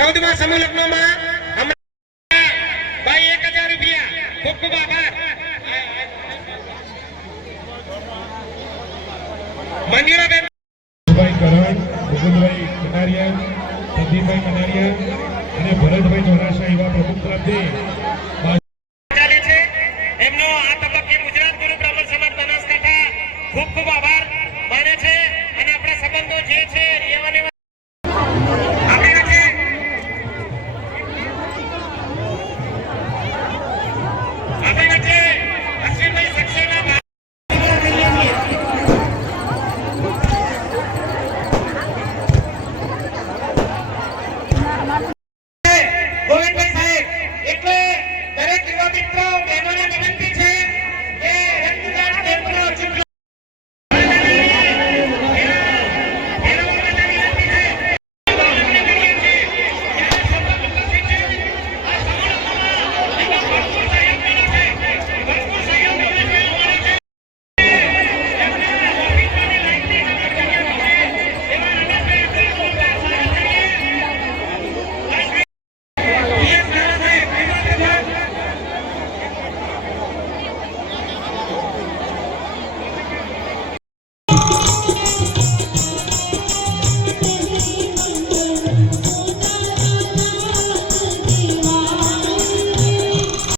14મા સમૂહ લગ્નમાં ભાઈ 1000 રૂપિયા ખૂબ ખૂબ આભાર મંજુરાબેન ભાઈ કરણ મુકુંદભાઈ કટારિયા સંદીપભાઈ કટારિયા અને ભરતભાઈ ચોરાસા એવા પ્રમુખ તરફથી ચાલે છે એમનો આ તબક્કે ગુજરાત ગુરુ બ્રાહ્મણ સમાજ બનાસકાંઠા ખૂબ ખૂબ